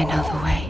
I know the way.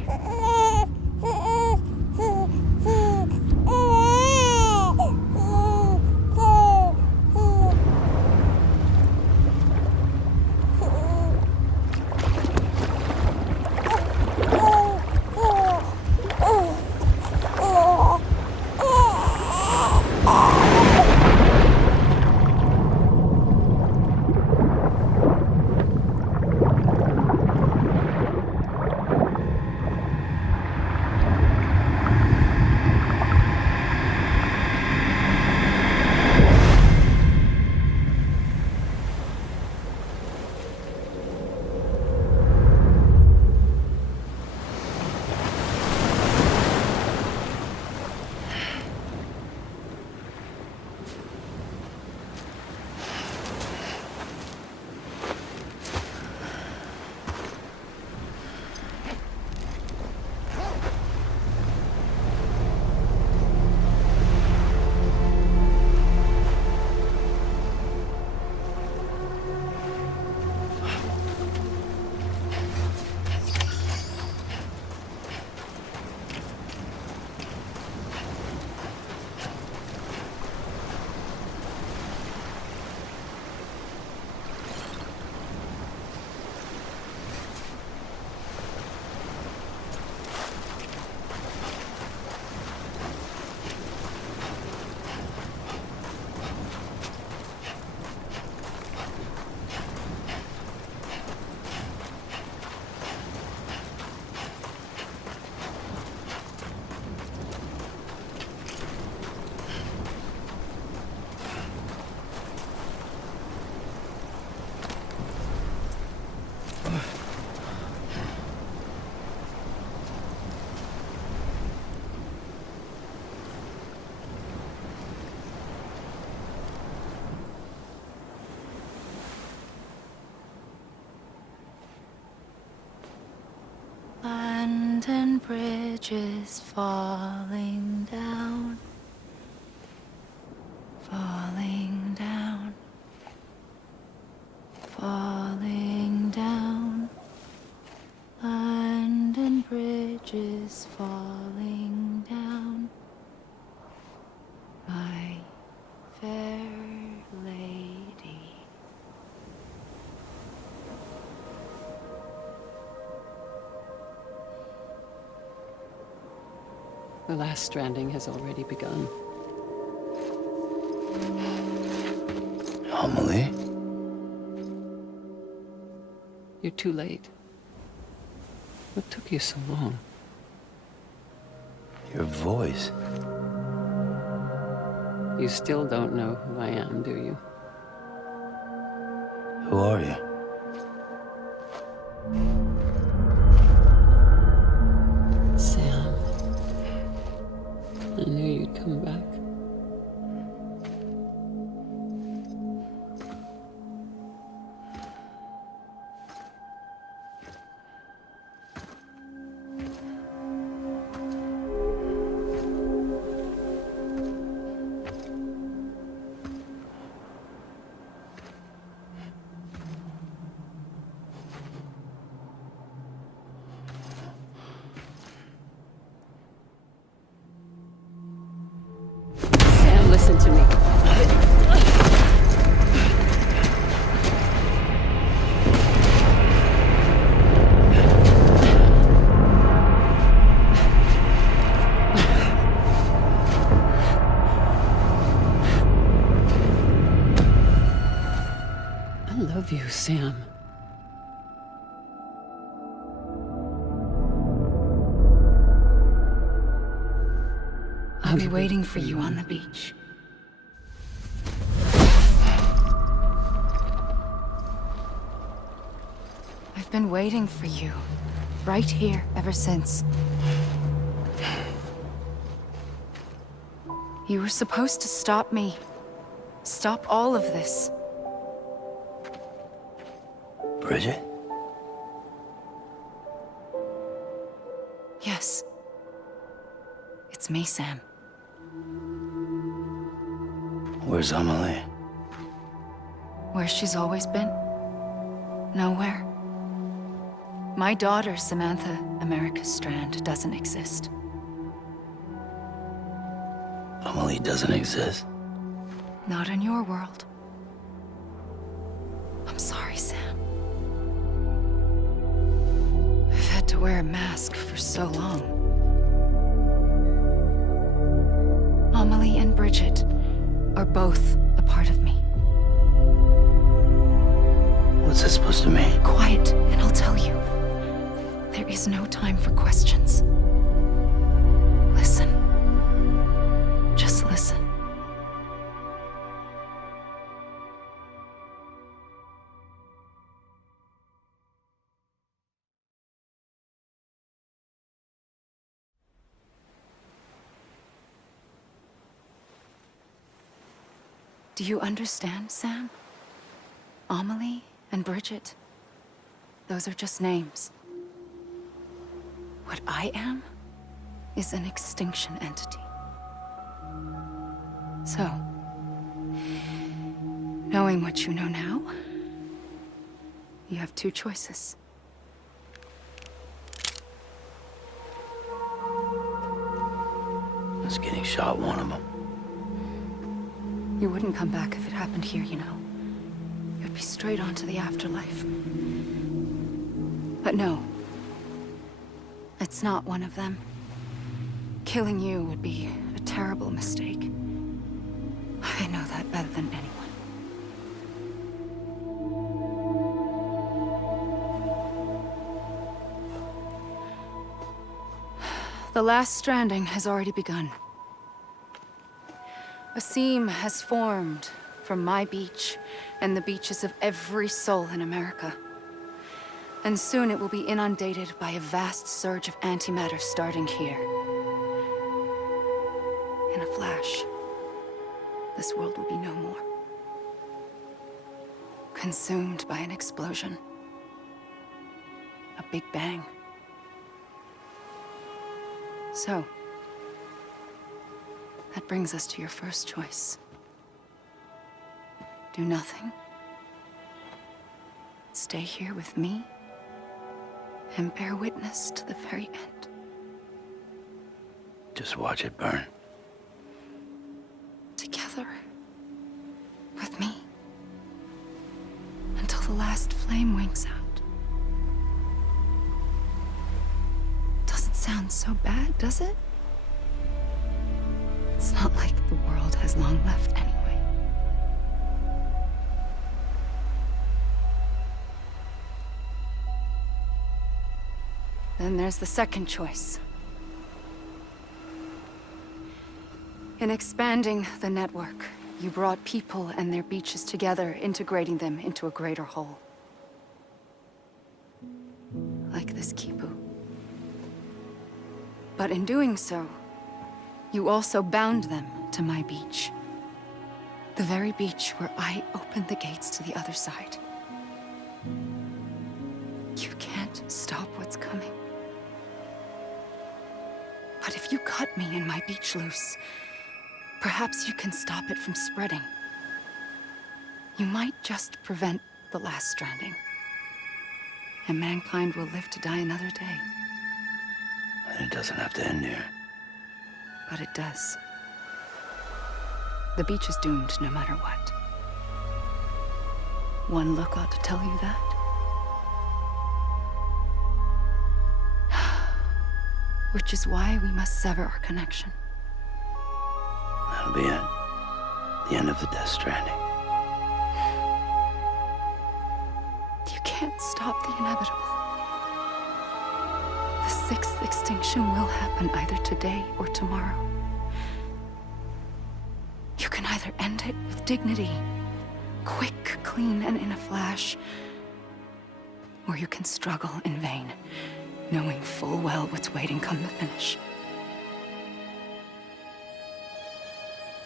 London Bridge is falling down, falling down, falling down. London Bridge is falling down, my fair lady. The last stranding has already begun. Amelie? You're too late. What took you so long? Your voice. You still don't know who I am, do you? Who are you? Sam. I knew you'd come back. Sam, listen to me. I love you, Sam. I'll be waiting for you on the beach. I've been waiting for you, right here, ever since. You were supposed to stop me. Stop all of this. Bridget? Yes. It's me, Sam. Where's Amelie? Where she's always been. Nowhere. My daughter, Samantha America Strand, doesn't exist. Amelie doesn't exist. Not in your world. I'm sorry, Sam. I've had to wear a mask for so long. Amelie and Bridget are both a part of me. What's that supposed to mean? Quiet, and I'll tell you. There is no time for questions. Listen. Just listen. Do you understand, Sam? Amelie and Bridget, those are just names. What I am is an extinction entity. So, knowing what you know now, you have two choices. Us getting shot, one of them. You wouldn't come back if it happened here, you know. You'd be straight on to the afterlife. But no. It's not one of them. Killing you would be a terrible mistake. I know that better than anyone. The last stranding has already begun. A seam has formed from my beach and the beaches of every soul in America. And soon it will be inundated by a vast surge of antimatter starting here. In a flash, this world will be no more. Consumed by an explosion. A big bang. So, that brings us to your first choice. Do nothing. Stay here with me and bear witness to the very end. Just watch it burn. Together. With me. Until the last flame winks out. Doesn't sound so bad, does it? It's not like the world has long left anyway. Then there's the second choice. In expanding the network, you brought people and their beaches together, integrating them into a greater whole. Like this Kipu. But in doing so, you also bound them to my beach. The very beach where I opened the gates to the other side. You can't stop what's coming. But if you cut me and my beach loose, perhaps you can stop it from spreading. You might just prevent the last stranding. And mankind will live to die another day. And it doesn't have to end here. But it does. The beach is doomed no matter what. One look ought to tell you that. Which is why we must sever our connection. That'll be it. The end of the Death Stranding. You can't stop the inevitable. The sixth extinction will happen either today or tomorrow. You can either end it with dignity, quick, clean, and in a flash, or you can struggle in vain, knowing full well what's waiting come the finish.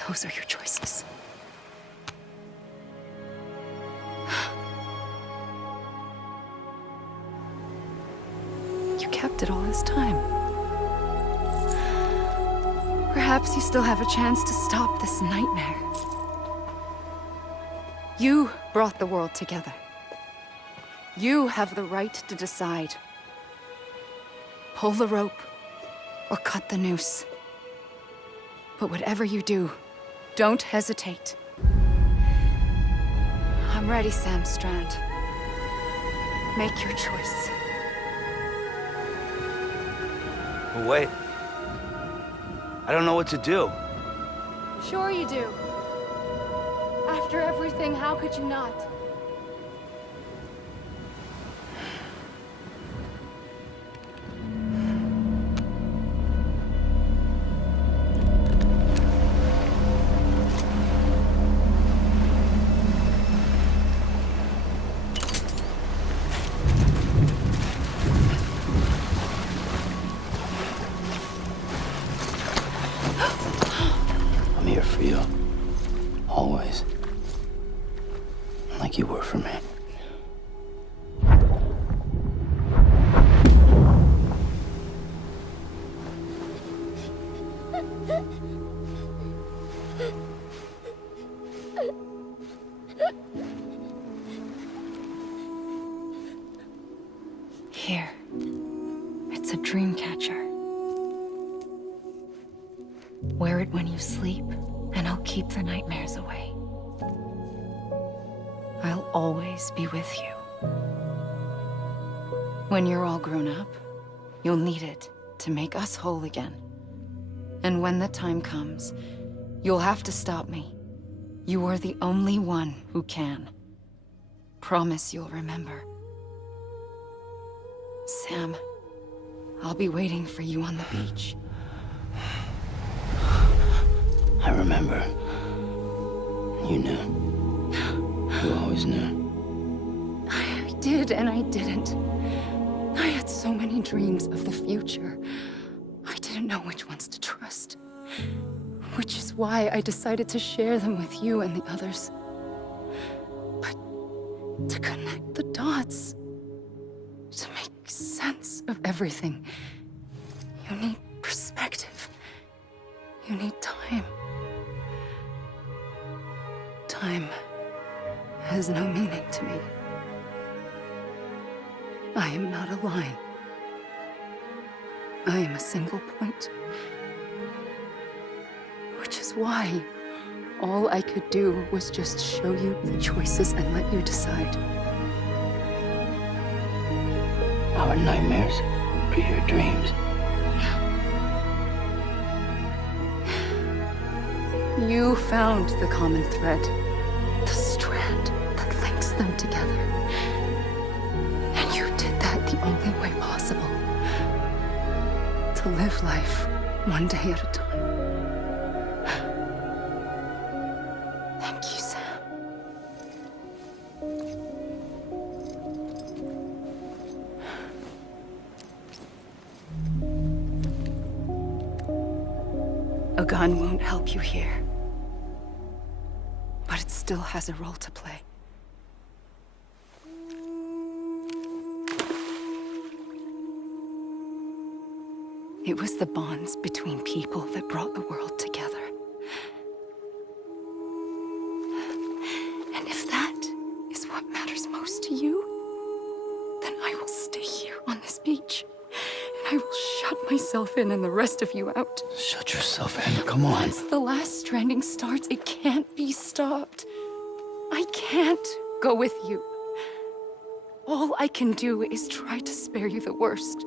Those are your choices. You kept it all this time. Perhaps you still have a chance to stop this nightmare. You brought the world together. You have the right to decide pull the rope, or cut the noose. But whatever you do, don't hesitate. I'm ready, Sam Strand. Make your choice. But wait. I don't know what to do. Sure you do. After everything, how could you not? I'm here for you. Always. Like you were for me. Here. It's a dream catcher. Wear it when you sleep, and I'll keep the nightmares away. I'll always be with you. When you're all grown up, you'll need it to make us whole again. And when the time comes, you'll have to stop me. You are the only one who can. Promise you'll remember. Sam, I'll be waiting for you on the beach. I remember. You knew. You always knew. I did and I didn't. I had so many dreams of the future. I didn't know which ones to trust. Which is why I decided to share them with you and the others. But to connect the dots, to make sense of everything, you need perspective. You need time. Time has no meaning to me. I am not a line. I am a single point. Which is why all I could do was just show you the choices and let you decide. Our nightmares are your dreams. You found the common thread, the strand that links them together. And you did that the only way possible. To live life one day at a time. Thank you, Sam. A gun won't help you here. But it still has a role to play. It was the bonds between people that brought the world together. And if that is what matters most to you, then I will stay here on this beach. And I will shut myself in and the rest of you out. Shut yourself in. Come on. Once the last stranding starts, it can't be stopped. I can't go with you. All I can do is try to spare you the worst.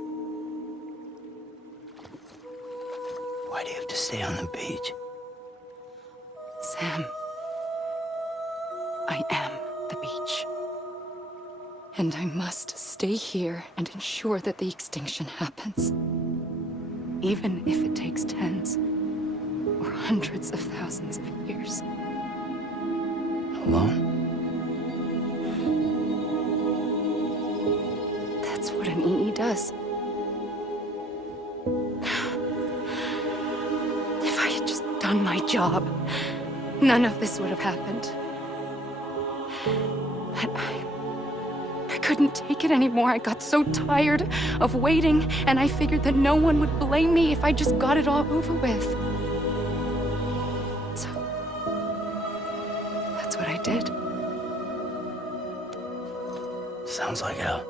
Why do you have to stay on the beach? Sam, I am the beach. And I must stay here and ensure that the extinction happens. Even if it takes tens or hundreds of thousands of years. Alone? That's what an EE does. If I had just done my job, none of this would have happened. But I couldn't take it anymore. I got so tired of waiting, and I figured that no one would blame me if I just got it all over with. So, that's what I did. Sounds like hell.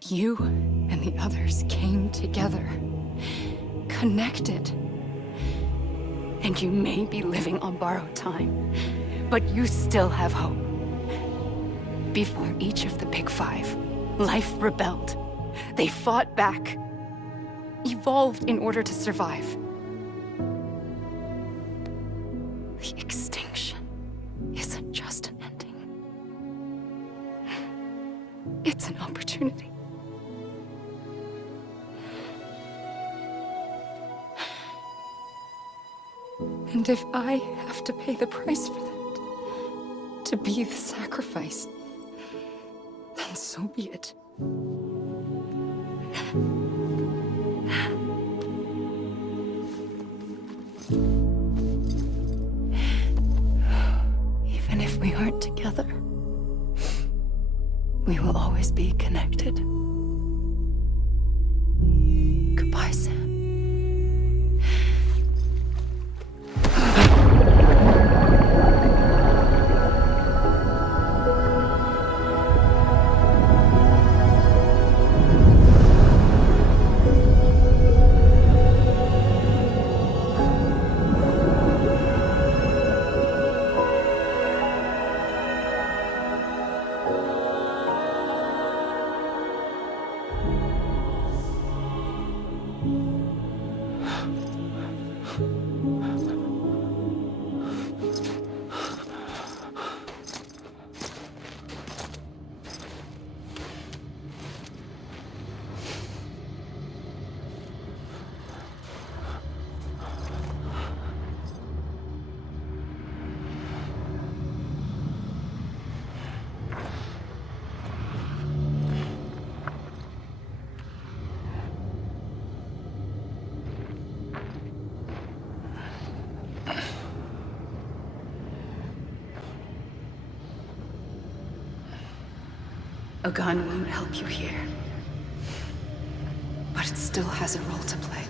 But you and the others came together, connected. And you may be living on borrowed time, but you still have hope. Before each of the Big Five, life rebelled. They fought back, evolved in order to survive. The extinction isn't just an ending. It's an opportunity. And if I have to pay the price for that, to be the sacrifice, then so be it. Even if we aren't together, we will always be connected. Goodbye, Sam. A gun won't help you here, but it still has a role to play.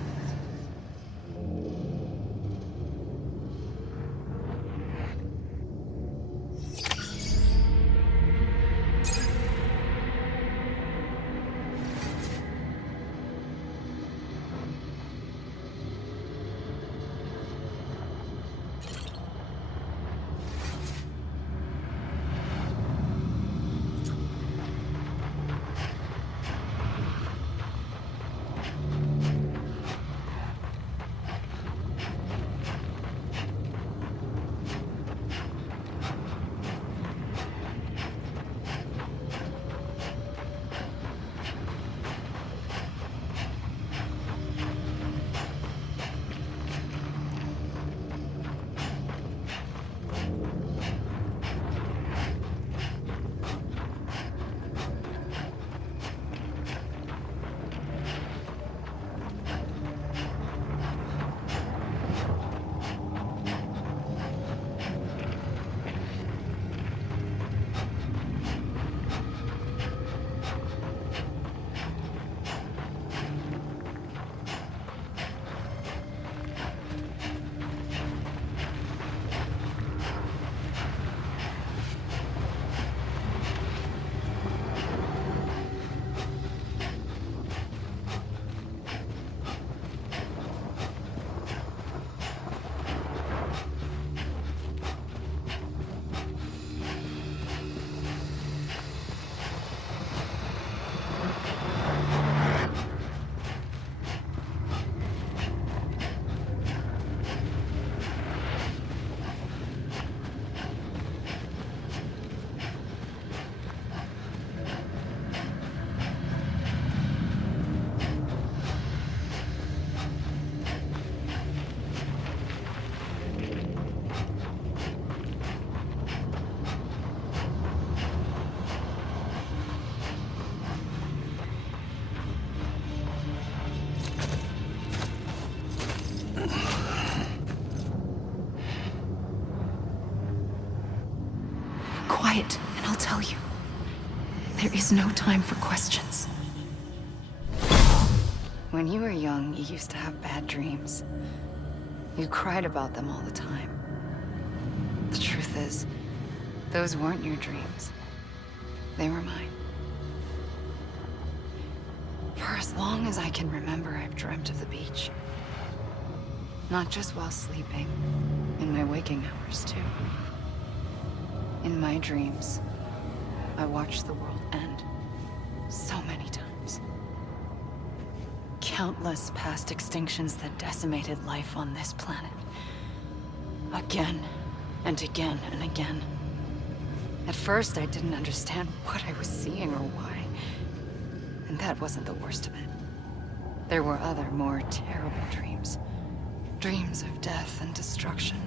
Quiet, and I'll tell you. There is no time for questions. When you were young, you used to have bad dreams. You cried about them all the time. The truth is, those weren't your dreams. They were mine. For as long as I can remember, I've dreamt of the beach. Not just while sleeping, in my waking hours too. In my dreams, I watched the world end so many times. Countless past extinctions that decimated life on this planet. Again, and again, and again. At first, I didn't understand what I was seeing or why. And that wasn't the worst of it. There were other, more terrible dreams. Dreams of death and destruction.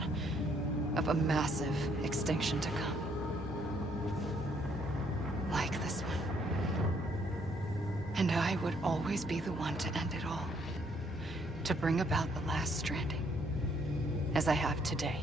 Of a massive extinction to come. Like this one. And I would always be the one to end it all. To bring about the last stranding. As I have today.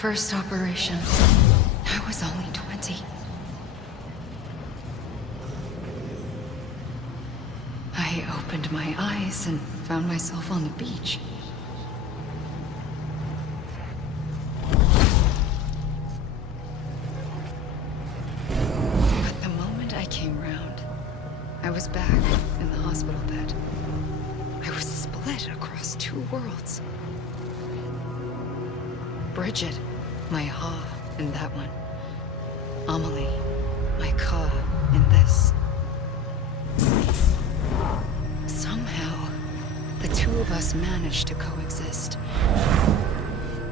First operation, I was only 20. I opened my eyes and found myself on the beach. But the moment I came round, I was back in the hospital bed. I was split across two worlds. Bridget, my Ha in that one. Amelie, my Ka in this. Somehow, the two of us managed to coexist.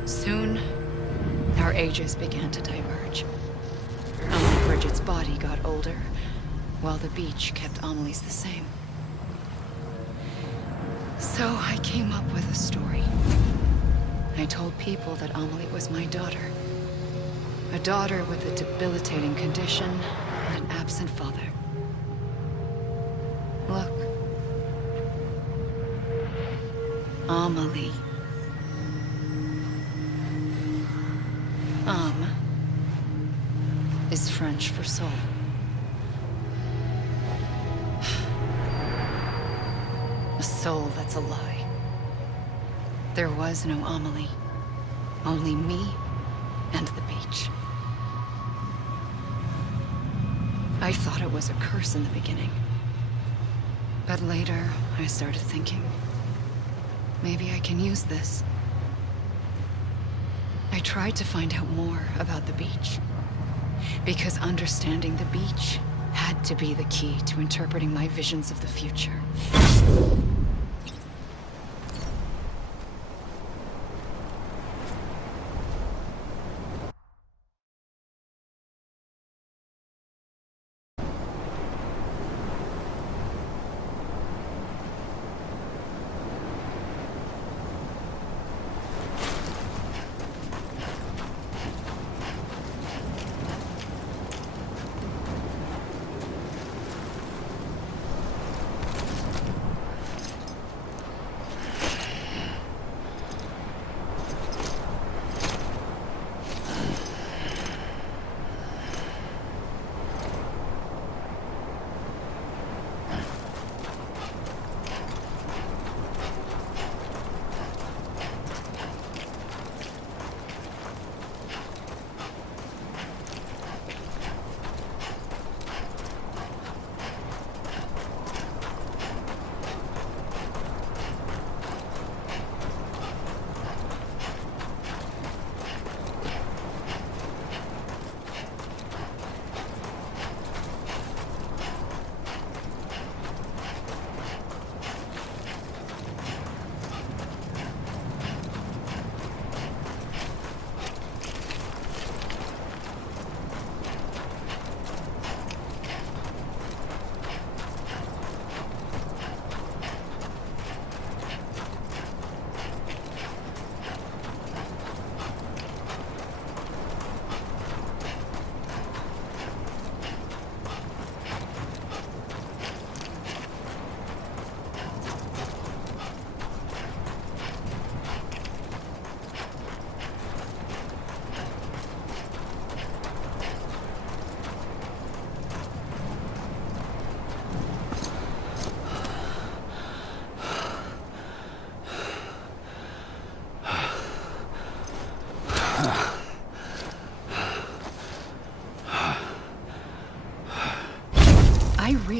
Soon, our ages began to diverge. Only Bridget's body got older, while the beach kept Amelie's the same. So I came up with a story. I told people that Amelie was my daughter. A daughter with a debilitating condition and an absent father. Look. Amelie. Âme is French for soul. A soul that's a lie. There was no Amelie. Only me and the beach. I thought it was a curse in the beginning. But later, I started thinking, maybe I can use this. I tried to find out more about the beach. Because understanding the beach had to be the key to interpreting my visions of the future.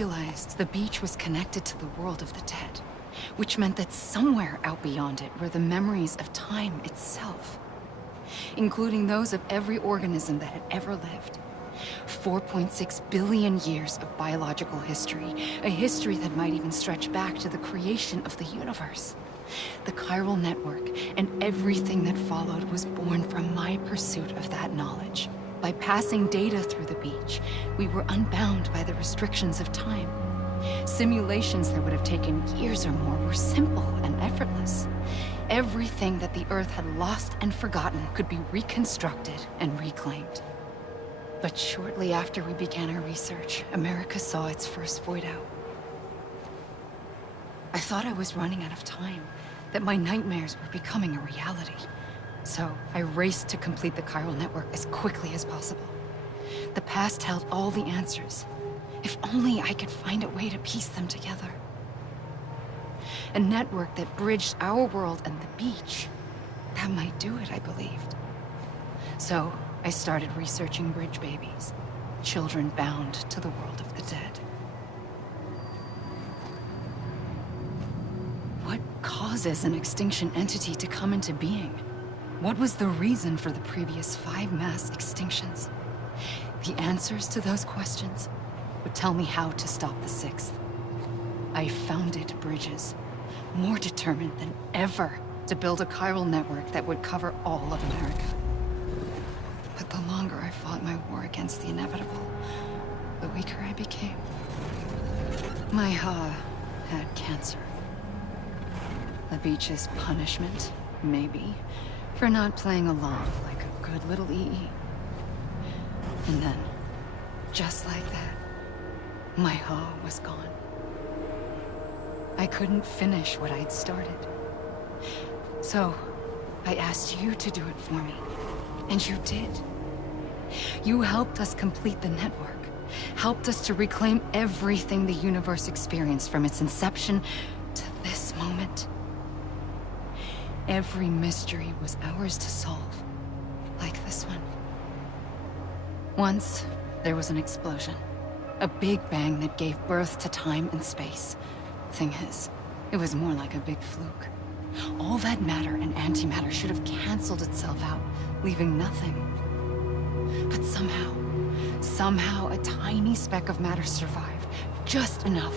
realized the beach was connected to the world of the dead, which meant that somewhere out beyond it were the memories of time itself, including those of every organism that had ever lived. 4.6 billion years of biological history, a history that might even stretch back to the creation of the universe. The chiral network and everything that followed was born from my pursuit of that knowledge. By passing data through the beach, we were unbound by the restrictions of time. Simulations that would have taken years or more were simple and effortless. Everything that the Earth had lost and forgotten could be reconstructed and reclaimed. But shortly after we began our research, America saw its first void out. I thought I was running out of time, that my nightmares were becoming a reality. So I raced to complete the chiral network as quickly as possible. The past held all the answers. If only I could find a way to piece them together. A network that bridged our world and the beach. That might do it, I believed. So I started researching bridge babies, children bound to the world of the dead. What causes an extinction entity to come into being? What was the reason for the previous 5 mass extinctions? The answers to those questions would tell me how to stop the 6th. I founded bridges, more determined than ever to build a chiral network that would cover all of America. But the longer I fought my war against the inevitable, the weaker I became. My Ha had cancer. The beach's punishment, maybe, for not playing along like a good little EE. And then, just like that, my Ha was gone. I couldn't finish what I'd started. So, I asked you to do it for me. And you did. You helped us complete the network. Helped us to reclaim everything the universe experienced from its inception to this moment. Every mystery was ours to solve. Like this one. Once, there was an explosion. A big bang that gave birth to time and space. Thing is, it was more like a big fluke. All that matter and antimatter should have canceled itself out, leaving nothing. But somehow a tiny speck of matter survived. Just enough.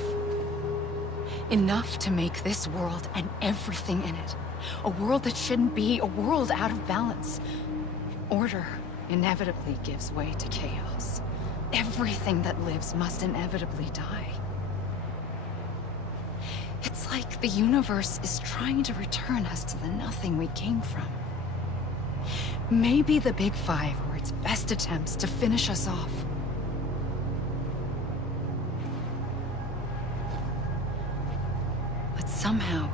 Enough to make this world and everything in it. A world that shouldn't be, a world out of balance. Order inevitably gives way to chaos. Everything that lives must inevitably die. It's like the universe is trying to return us to the nothing we came from. Maybe the Big Five were its best attempts to finish us off. But somehow,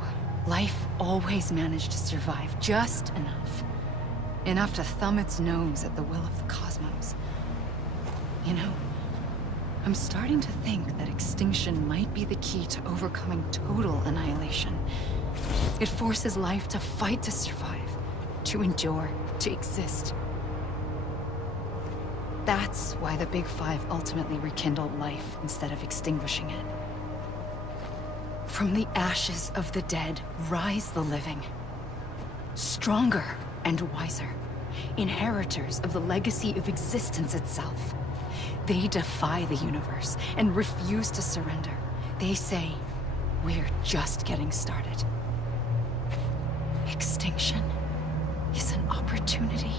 life always managed to survive just enough. Enough to thumb its nose at the will of the cosmos. You know, I'm starting to think that extinction might be the key to overcoming total annihilation. It forces life to fight to survive, to endure, to exist. That's why the Big Five ultimately rekindled life instead of extinguishing it. From the ashes of the dead rise the living. Stronger and wiser. Inheritors of the legacy of existence itself. They defy the universe and refuse to surrender. They say, we're just getting started. Extinction is an opportunity.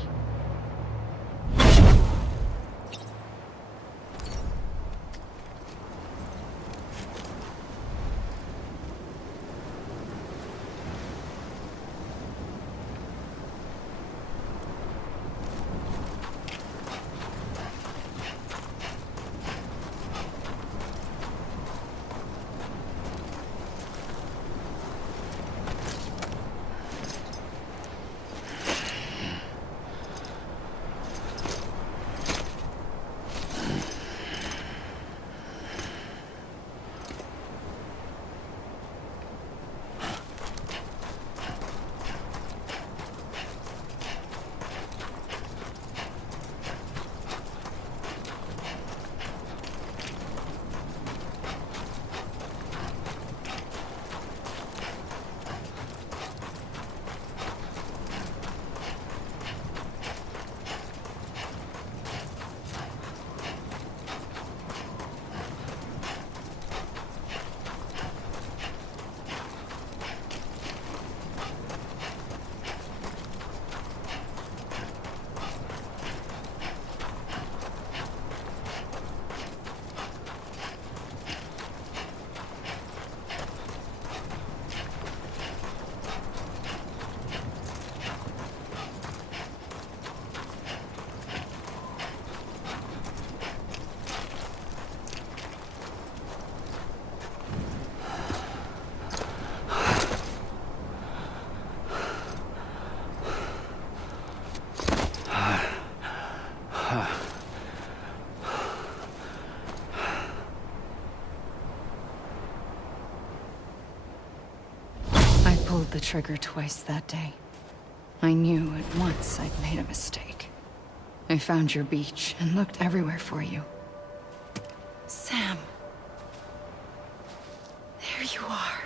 the trigger twice that day. I knew at once I'd made a mistake. I found your beach and looked everywhere for you. Sam. There you are.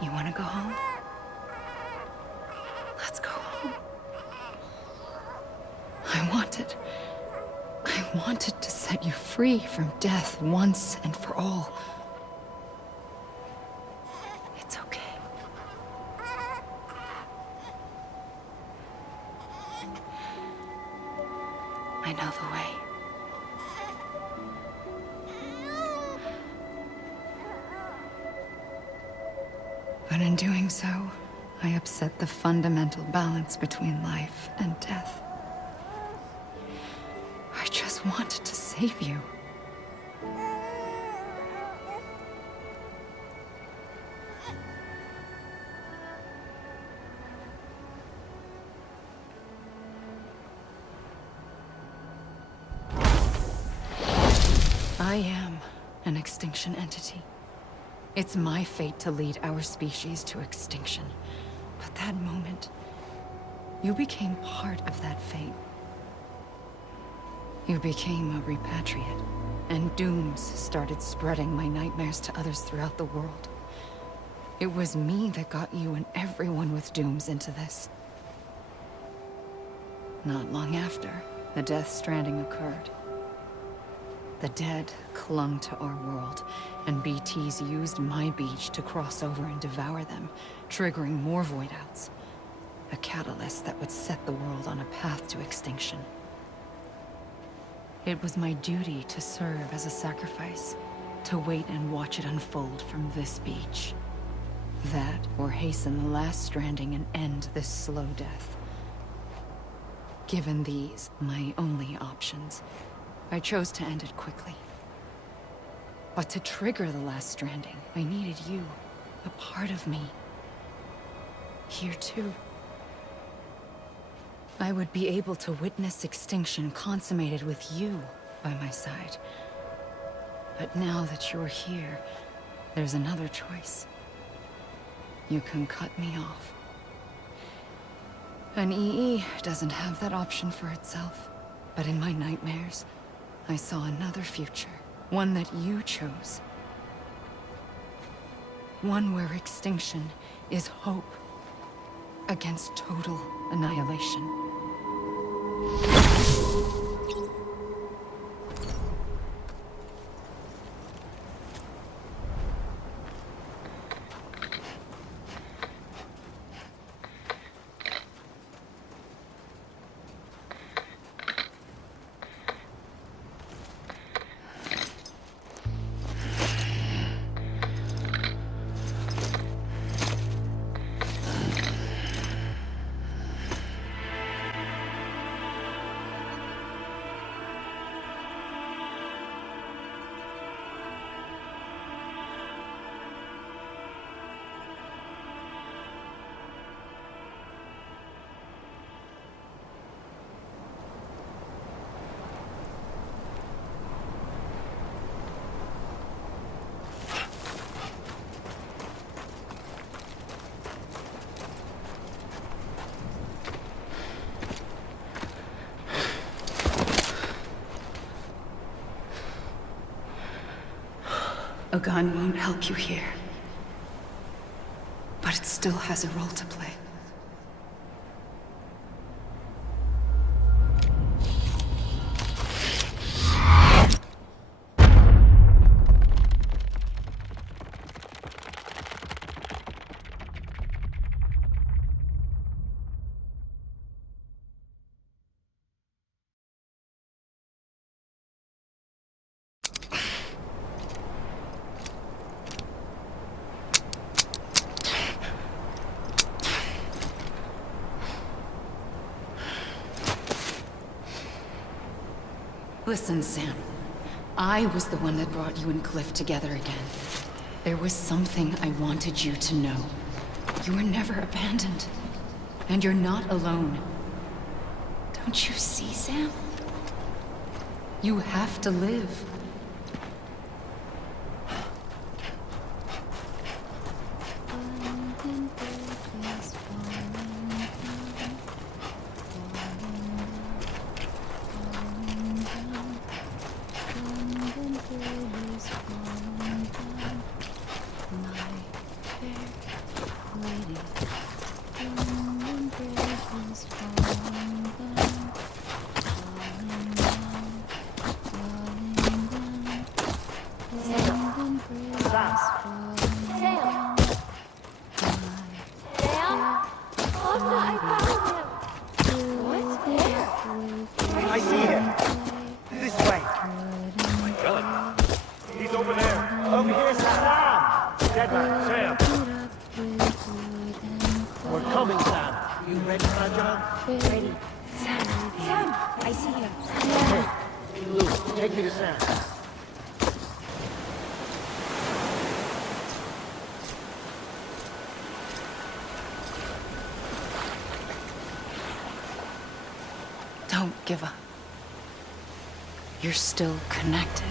You want to go home? Let's go home. I wanted to set you free from death once and for all. It's okay. I know the way. But in doing so, I upset the fundamental balance between life and death. I just wanted to save you. I am an extinction entity. It's my fate to lead our species to extinction. But that moment, you became part of that fate. You became a repatriate, and dooms started spreading my nightmares to others throughout the world. It was me that got you and everyone with dooms into this. Not long after, the Death Stranding occurred. The dead clung to our world, and BTs used my beach to cross over and devour them, triggering more void outs. A catalyst that would set the world on a path to extinction. It was my duty to serve as a sacrifice, to wait and watch it unfold from this beach. That, or hasten the last stranding and end this slow death. Given these, my only options, I chose to end it quickly. But to trigger the last stranding, I needed you, a part of me. Here too. I would be able to witness extinction consummated with you by my side. But now that you're here, there's another choice. You can cut me off. An EE doesn't have that option for itself. But in my nightmares, I saw another future. One that you chose. One where extinction is hope against total annihilation. A gun won't help you here. But it still has a role to play. Listen, Sam. I was the one that brought you and Cliff together again. There was something I wanted you to know. You were never abandoned. And you're not alone. Don't you see, Sam? You have to live. I see him. This way. Oh my God. He's over there. Over here, Sam. Dead man. Sam. We're coming, Sam. You ready for our job? Ready. Sam, I see him. Hey, Lou, take me to Sam. Don't give up. You're still connected.